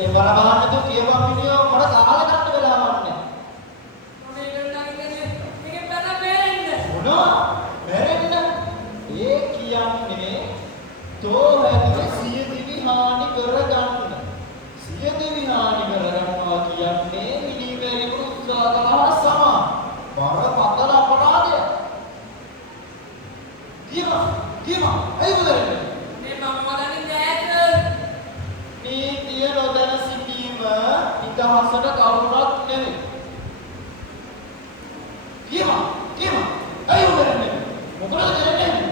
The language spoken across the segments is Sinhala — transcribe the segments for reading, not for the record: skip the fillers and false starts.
ඒ බල බලන්න තු කියපන් විදියෝ මට කාලේ ගන්න වෙලාවක් නැහැ. මම ඉරණා කියන්නේ මේකේ බල බේරෙන්න. මොනවා? බේරෙන්න? ඒ කියන්නේ තෝ හැදුවේ සිය දිවි හානි කරගන්න. සිය දිවි හානි කරගන්නවා කියන්නේ මිනිමෙරි උත්සාහ කළා සමාන. බරපතල අපරාධයක්. කියනවා ඇයි බුදුරජාණන් මේ මම වදන්නේ නෑද? නීතිය නොදැන සිටීම නිදහසට කවුරුත් නෙවෙයි. කියනවා ඇයි බුදුරජාණන් මොකද කරන්නේ?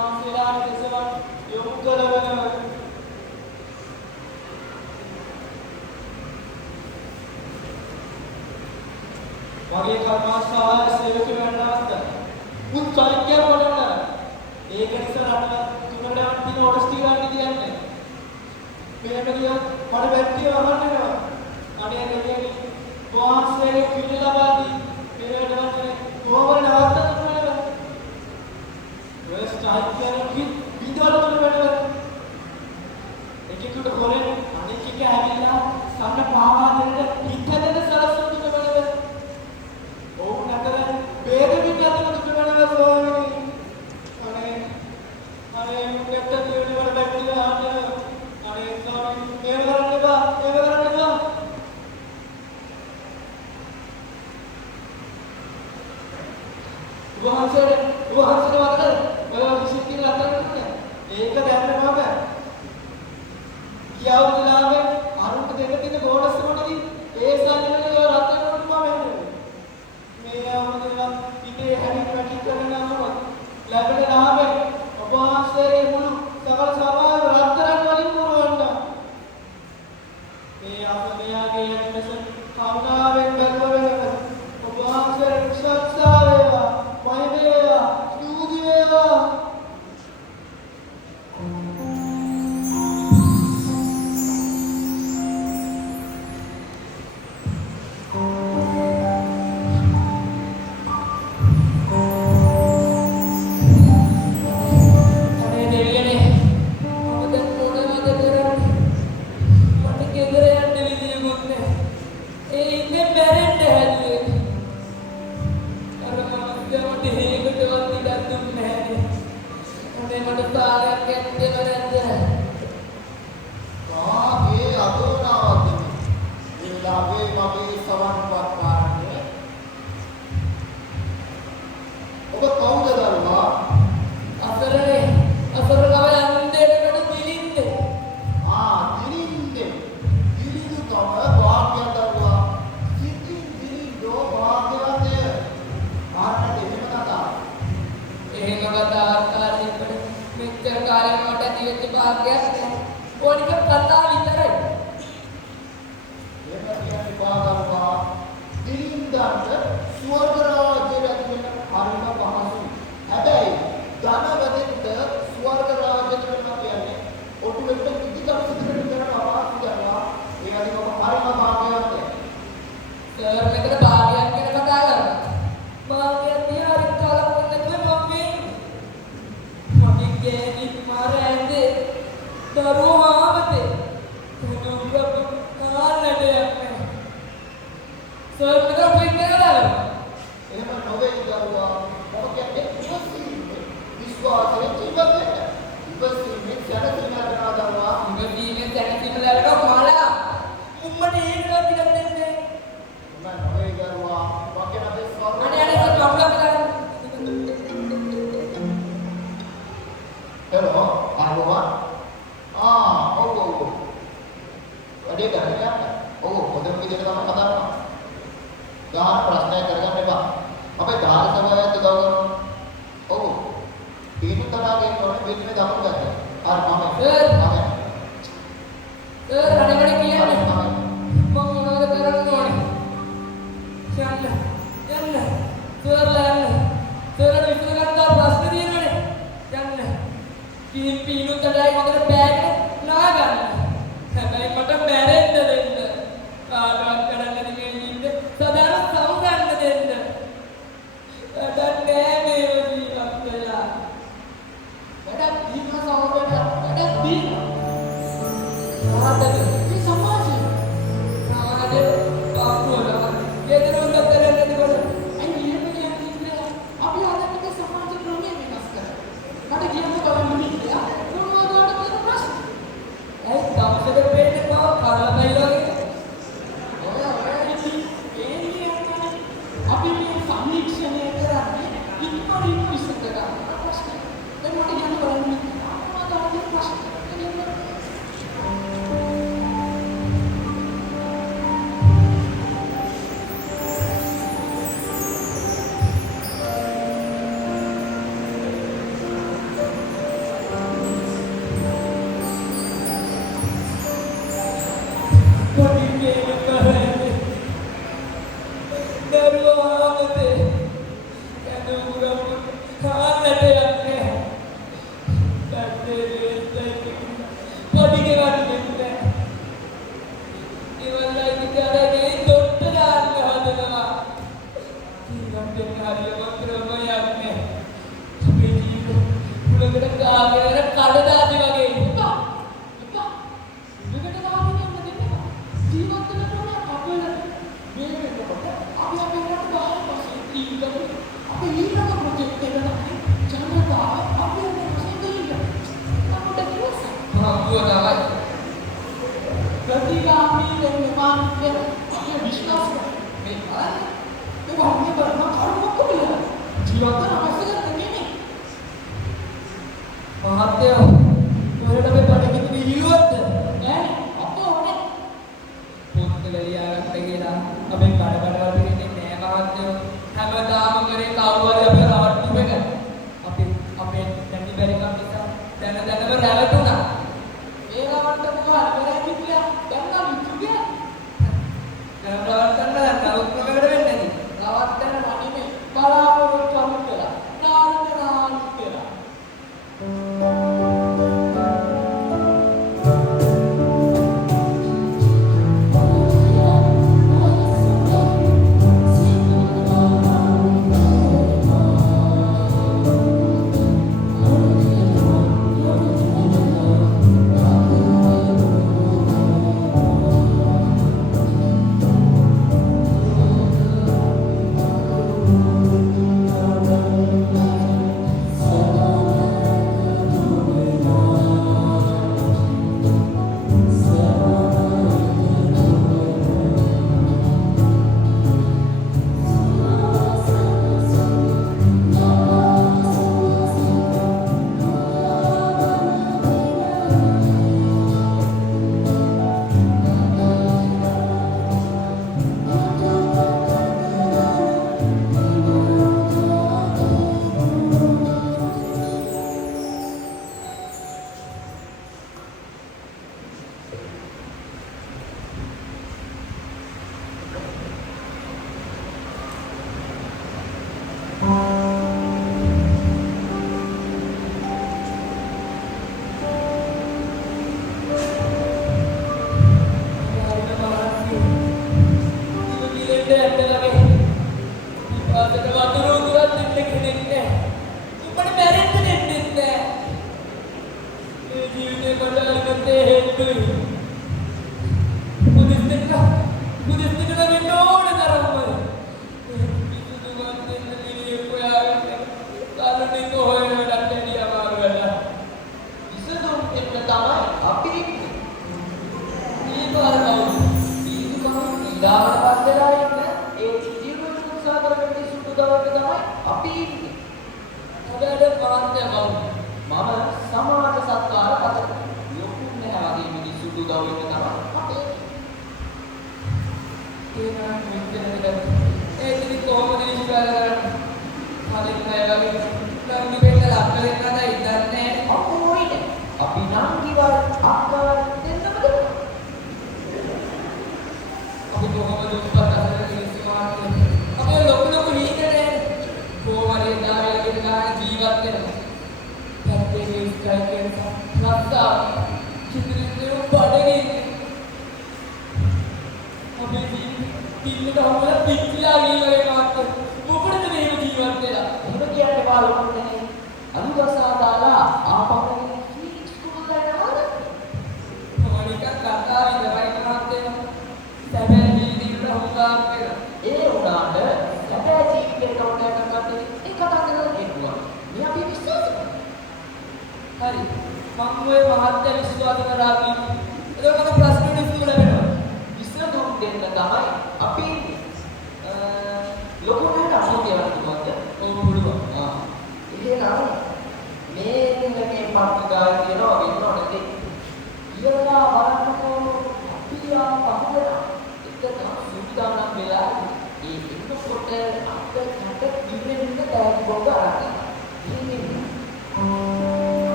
වහන්සේලාට දෙසවන් යොමු කරවනවා. වගේ කර්මාස්ථාන සේවක වෙන්නවත් මුත් චෛත්‍ය වඩන්න. ඒක නිසා රට තුනකට තියෙන ඕඩර්ස් ටික ගන්න දියන්නේ. මේකට ගියොත් මට වැට්ටිය වහන්න වෙනවා. අනේ දෙවියනි වහන්සේගේ පිළි ලබා දී මේකට වන්නේ කොහොමද නවත්තන්න පුළුවන්? ඔය චෛත්‍යන විදවල තුන වෙනවා. එකෙකුට හොරෙන් අනෙක් එක ඇවිල්ලා සම්න පාවා දෙන්න හිතදෙන සලසුන් තුන වෙනවා. ඕක නතර වේද විද්‍යාත්මක තුන වෙනවා ස්වාමීනි. අනේ මුකට දෙවියනි වල වැට්ටිලා අනේ ස්වාමීනි මේව කරන්න එපා. වහන්සේට වතද ඔය විසිකින් අතරන්නේ ඒක දැනන්න බෑ. කියවුනාගේ අරුන්ට දෙන්න තියෙන බෝනස් කොටදී ඒ සල්ලිවල ඔය රත් වෙනකොට මම එන්නේ. මේ අවුරුද්දේම ඉතේ හැරි පැටි කරනම ලැබෙන ලාභේ ඔබ වහන්සේගේ මුළු සකල සමාජ රත්තරන් වලින් පුරවන්න. මේ අපමයාගේ යන්නස කවුනාවෙන් බැලුව වෙනක ඔබ වහන්සේට ශක්තිය මයිමේවා ස්තුතිවේවා. පොඩි ගෙවන්නේ ඉවල්ලා ඉතිකාරේ දොට්ට දාන්න හදනවා ජීවිතේ හරිය වතුරම යන්නේ අපේ ජීවිත මුලකට කාගෙන කඩදාසි වගේ එපා මුලකට කාගෙන යන්න දෙන්න එපා ජීවත් වෙන්න ඕනේ අපේ මේ වෙනකොට අපි අපේ රට බාහිර පස්සේ ජීවිතේ අපේ ඊළඟ ප්‍රොජෙක්ට් එක තමයි ජනතාව අපේ රටේ දෙන්න අපිට කිව්වස දුවනවා प्रतिगामी निर्माण के अपने विश्वास में बात तो हमने करना और मुक्त मिला जीवन का नमस्ते करने नहीं महात्य मेरे डबे पड़े कितनी हिलवत है अब तो हमने पुत्र गलिया करते गेला अब एक बड़े बड़े वाले के नए महात्य हमें दाम करे कारोबार अपने रावट पे कर अपने अपने नन्ही बेरी का पिता दाना दाना में रावट होना ये रावट तो बुआ मेरा कितना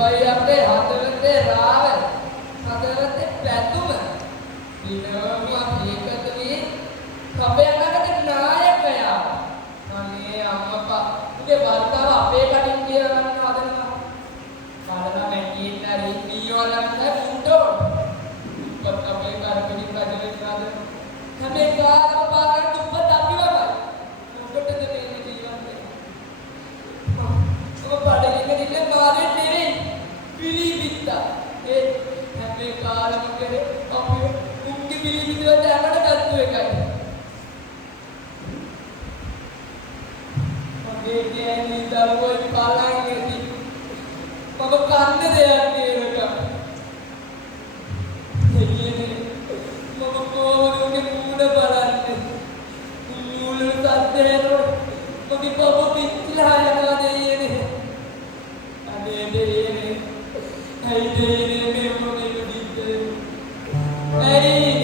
ඔය අපේ හදවතේ රාව හදවතේ පැතුම දිනම ඒකද වී අපේ ළඟට නායකයා අනේ අම්මපා උගේ වර්තාව අපේ කටින් කියවන්න හදනවා කාලලා මැකියෙන්නරි නියෝලන්න උන්ටෝ උපත් අපේ කරපිටින් කඩලේ නාද හැම කාලම පාරට උපත් අපි වගේ උකටද මේ ජීවිතේ ඔබ බඩගින්න දින්නේ මාදෙන් නෙවෙයි පිළිවිත්තා ඒ හැම කාලම කරේ අපි උන්ගේ පිළිවිත්ත දැනට ගත්තු එකයි මගේ කියන්නේ දරුවෝ පාලන්නේ මම කන්න දෙයක් නේරක එළියේ මම කොහොමද උගේ මූණ බලන්නේ මූණ සද්දේනෝ මගේ බබ පිටිලා යනවා දෙයනේ අනේ දෙයනේ ඇයි දෙයනේ මේ මොනේ දිද්දේ ඇයි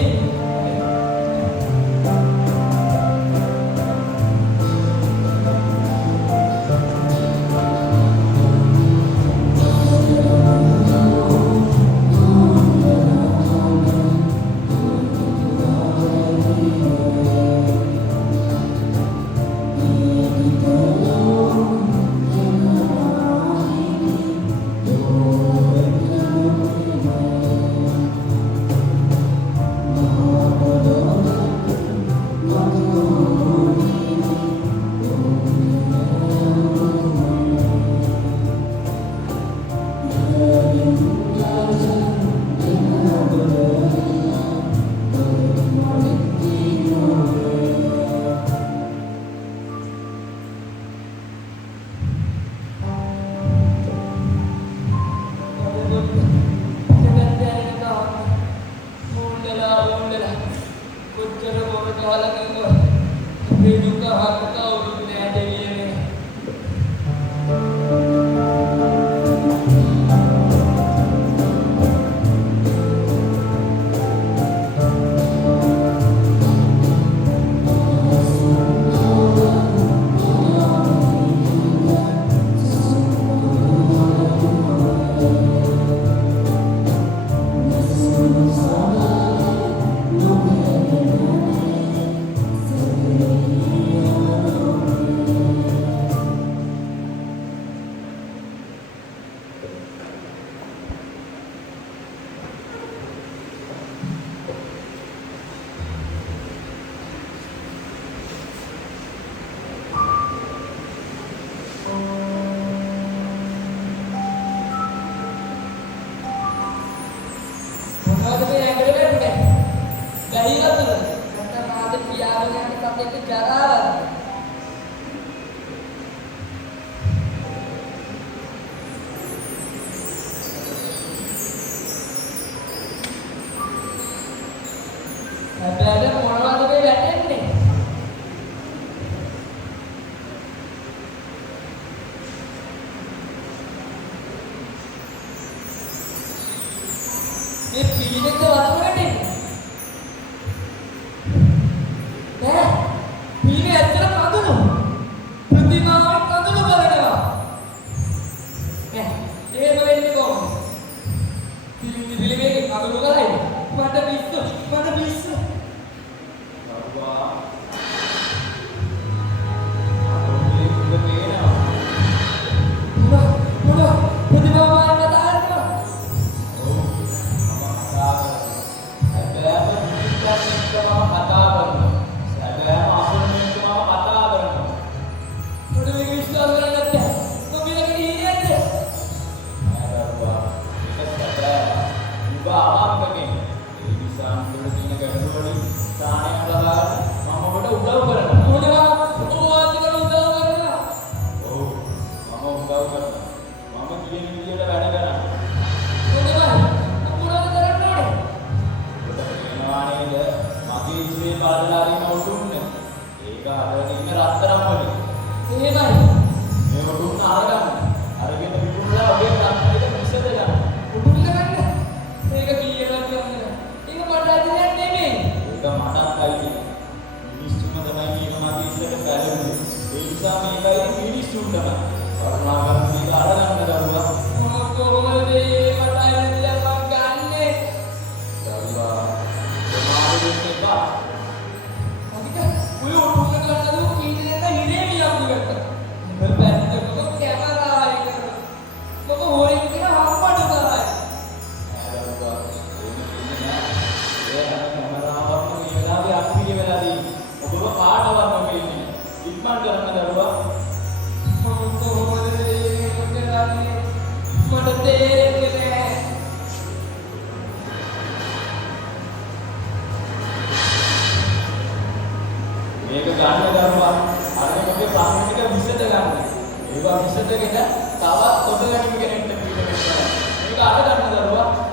නිසා මේකයි මිනිස්සුන්ට කරුණාකරලා මේක අරගන්න දරුවා. ඉක්මන් කරන්න දරුවා. මම කොහොමද ඒක කරන්නේ? මට තේරෙන්නේ නැහැ. මේක ගන්න දරුවා. අරගෙනගේ ප්‍රශ්න ටික විසඳ ගන්න. ඒවා විසඳගෙන තවත් කොට ගැනීම කෙනෙක්ට පිළිගන්න. මේක අර ගන්න දරුවා.